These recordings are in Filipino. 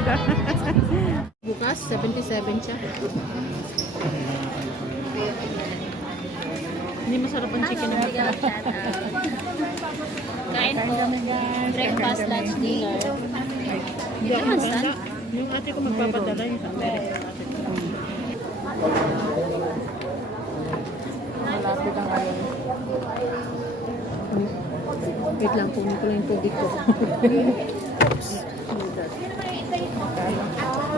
bongga. Bukas, 77 siya. Hindi masarap ang chicken na Kain po. Breakfast, lunch, dinner. Hindi ako maganda. Yung ate ko magpapadala yung sa Amerika. Malapit ang ayaw. Wait lang, punin ko lang yung tubig ko.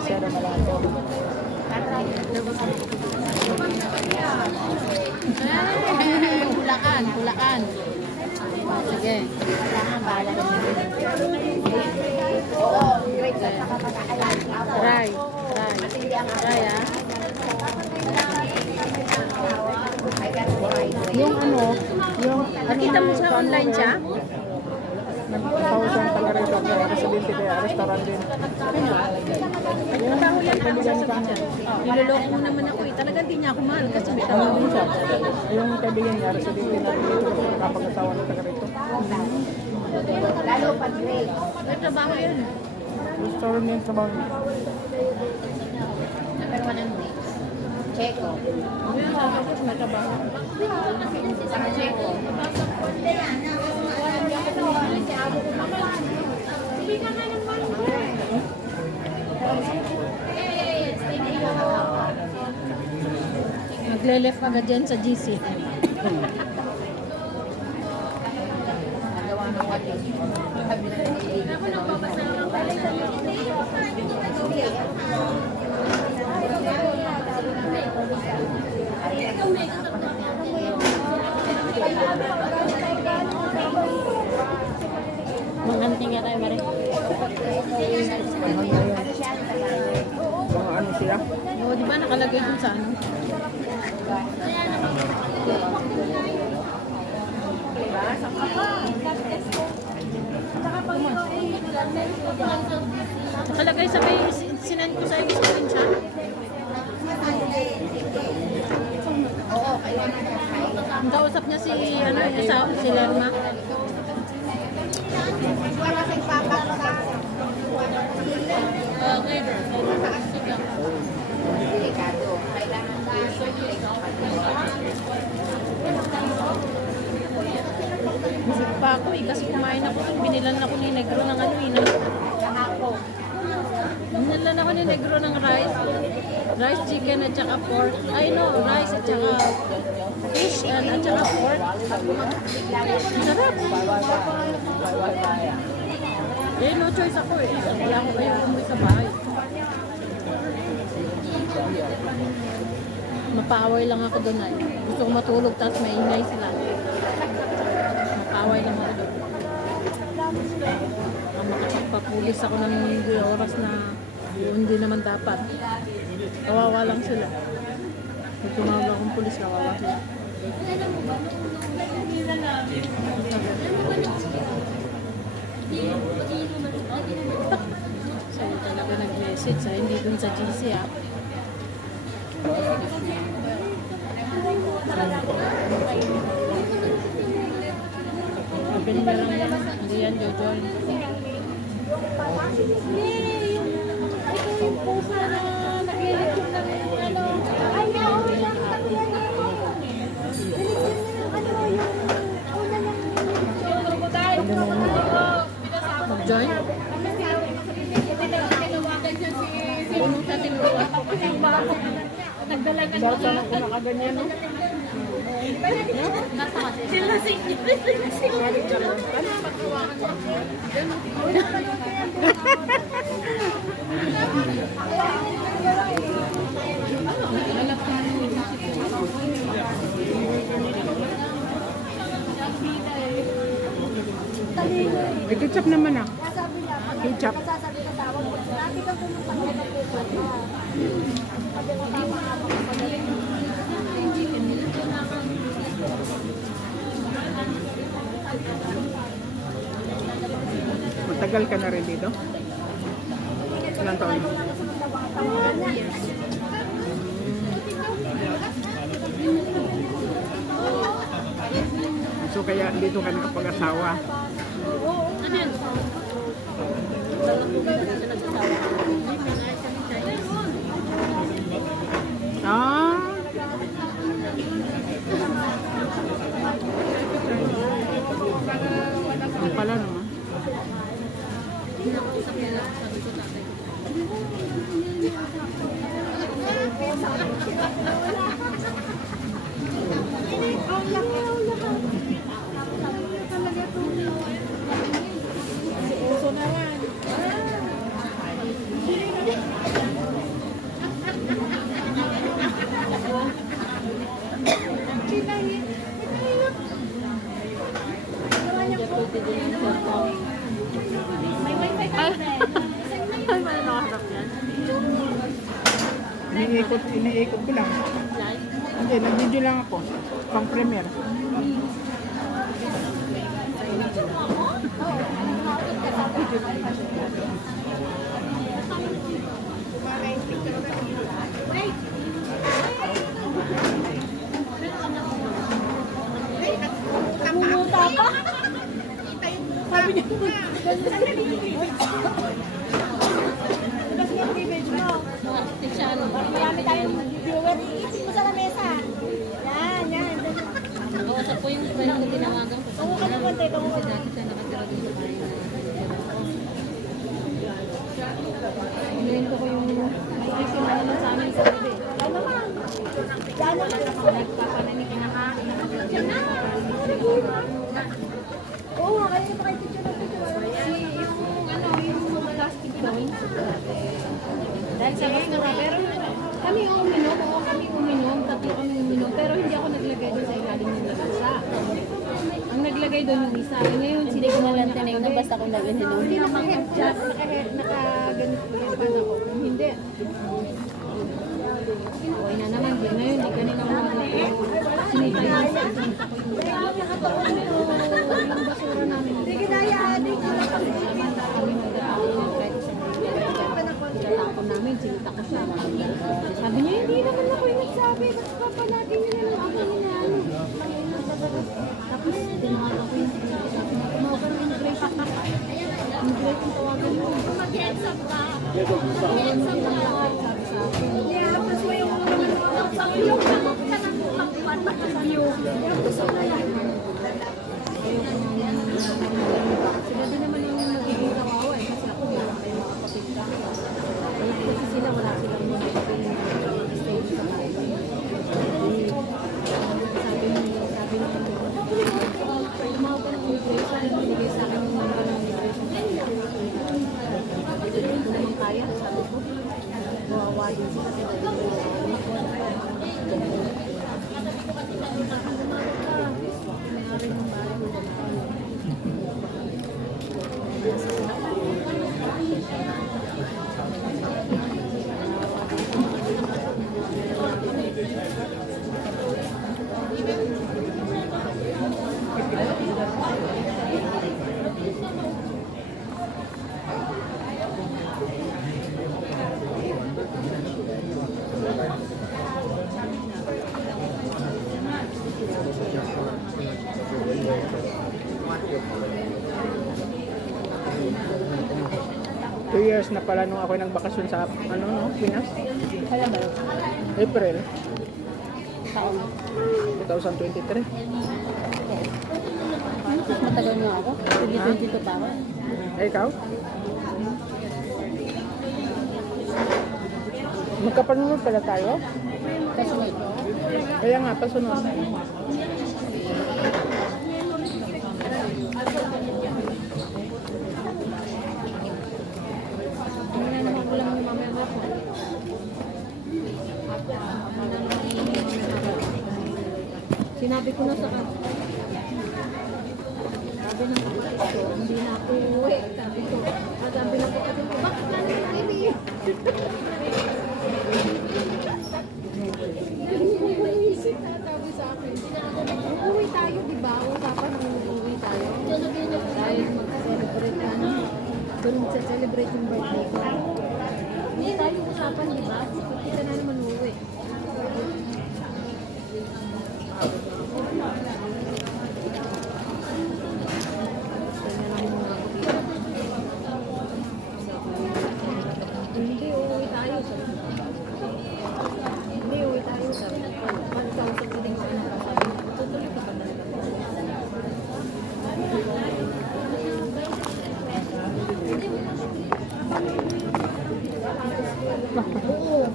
Sero malato. Bulacan, Bulacan. Sige. Try. Try, ah. Yung ano, yung Nakita mo sa online siya? Nag-1,000 pala rin ako. Residente kaya restaurant din. Trabaho yan ako sa sabihan. Niloloko mo naman ako eh. Talagang di niya ako mahal kasi may Ano trabaho din siya? siya. Yung kaibigan niya, residente na rin dito kasi nakapag-asawa na taga rito. May trabaho yan. Restaurant din sa mga. Checo. May trabaho. Checo. Magle-left agad yan sa GC. Manganting nga tayo, Mare. Mga ano siya? Oo, di ba nakalagay dun sa ano? Nakalagay sa may sinend ko sa iyo screenshot. Ang kausap niya si ano, si Lerma. Busog pa ako eh, kasi kumain ako. Binilan ako ni Negro ng ano eh. Binilan ako ni Negro ng rice. Rice, chicken at saka pork. Ay no, rice at saka fish and at saka pork. Sarap. Eh, no choice ako eh. Wala ko kayo umuwi sa bahay. Mapaaway lang ako doon ay. Gusto ko matulog tapos may ingay sila. Mapaaway lang ako doon. Makapagpapulis ako ng oras na hindi naman dapat. Kawawa lang sila. Kung tumawag akong pulis, kawawa sila. Sa'yo talaga nag-message ha, hindi dun sa GC ha. Sabi niya lang yan, hindi yan jojoin. Mag-join? Puno sa tinuruan ko kasi nagdalagan ko Dahil sana kung nakaganyan, no? sila May ketchup naman ah. Ketchup. Matagal ka na rin dito? Ilang taon? So kaya dito ka nakapag-asawa? Ano yan? Dito sa nag-asawa. Uso na yan. Iniikot ko lang. Hindi, nag-video lang ako. Pang premiere. Pumunta pa. Sabi niya, Marami tayong viewer. Iisip mo sa lamesa. Yan, yan. nakausap ko yung friend ko, tinawagan ko. Oo, ano ba, teka mo. Kasi dati siya nakatira dun sa bahay na Hinihintay ko yung may isimala na sa amin sa gabi. Ano man? Yan naman. Nagpapananig na kakain. Oo, kaya pa kayo picture na picture. Yung plastic doon. Dahil sa mas nga, pero kami uminom, tatlo kami uminom, pero hindi ako naglagay doon sa ilalim ng lamesa. Ang naglagay doon yung isa. Ngayon, Hindi ko na lang tinignan na basta kung nag-hinom. hindi naman nag-chat, nakaganit ko yung pan ako. Kung hindi, okay na naman. Ngayon, di kanina ko naman ako sinita yung isa. Yung basura namin. Sige na yan. Tinatapon namin, sinita ko siya. Sabi niya, hindi naman ako yung nagsabi. Ba't pa palagi niyo na lang ako inaano? Tapos, tinawagan ko yung tumawagan ng immigration. Immigration tawagan mo. Mag-heads up ka. Mag-heads up ka. Sabi sa akin. Tapos mo yung yung kamot ka ng pagkuhan mag-view. Tapos mo yan. Sila din naman yung nagiging kawawa eh. Kasi ako, wala kayo makakapit ka. Kasi sila, wala silang mga stage sa bahay. Sabi nila, tumawag ka ng immigration, binigay sa akin yung number ng immigration. Hindi ko naman kaya, sabi ko. Kawawa din sila. Two years na pala nung ako nagbakasyon sa Pinas. Kaya ba? April Taon. 2023. Mas matagal nga ako. 2022 pa ako. Ikaw? Magkapanunod pala tayo? Kasunod. Kaya nga, pasunod. Sinabi ko na sa kanya. Sabi ng kapatid ko, hindi na ako uwi. Sabi ko, sabi ng kapatid ko, bakit na naman ini? Sabi sa akin, uwi tayo, di ba? Usapan ng uwi tayo. Dahil mag-celebrate ka na. Doon sa-celebrate yung birthday ko. Hindi tayo usapan, di ba? Kita na naman uwi. Hindi, uuwi tayo. Hindi, uuwi tayo. Pagkausap ko din sa anak ko, sabi niya, tutuloy ka pa talaga. Oo.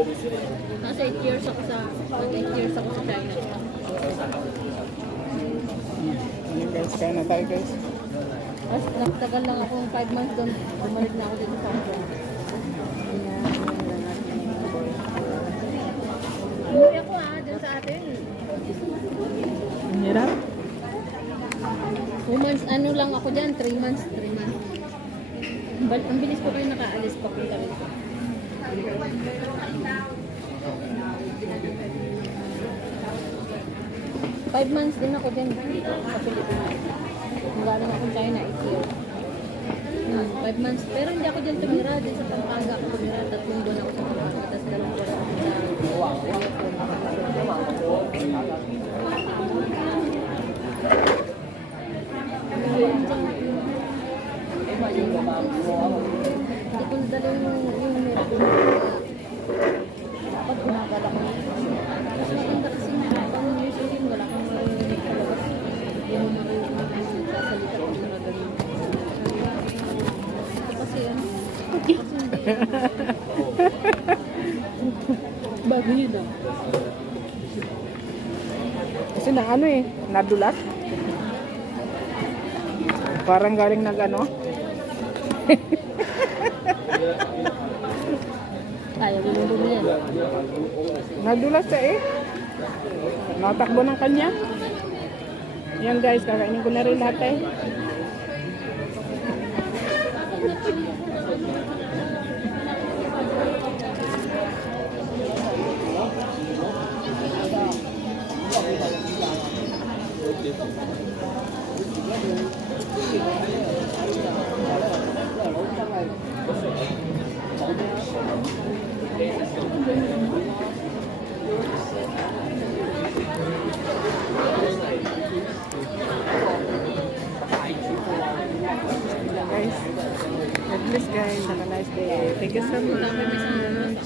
Nasa 8 years ako sa 8 years ako sa China. Ayan guys, kaya na tayo guys. Tapos nagtagal lang ako 5 months doon. Bumalik na ako dito sa Hong Kong. Umuwi ako dyan sa atin. Ang hirap. 2 months, ano lang ako dyan, 3 months, 3 months. Ang bilis ko kayo nakaalis papunta rito. 5 months din ako din sa Pilipinas. Kung galing ako China, 8 years. 5 months. Pero hindi ako dyan tumira. Dyan sa Pampanga ako tumira. 3 buwan ako sa Pampanga. Tapos 2 buwan ako hindi ko nadala yung meron ko. Dapat umagal ako. Mas maganda kasi pang New Zealand, wala kang marinig sa labas. Hindi mo marinig nagsasalita ko sa magaling. Ito kasi kasi hindi. Bago yun Kasi na ano nadulas. Parang galing nag-ano. Ayaw mo bumili yan. Nadulas siya Natakbo ng kanya. Yan guys, kakainin ko na rin lahat guys. God bless guys. Have a nice day. Thank you so much.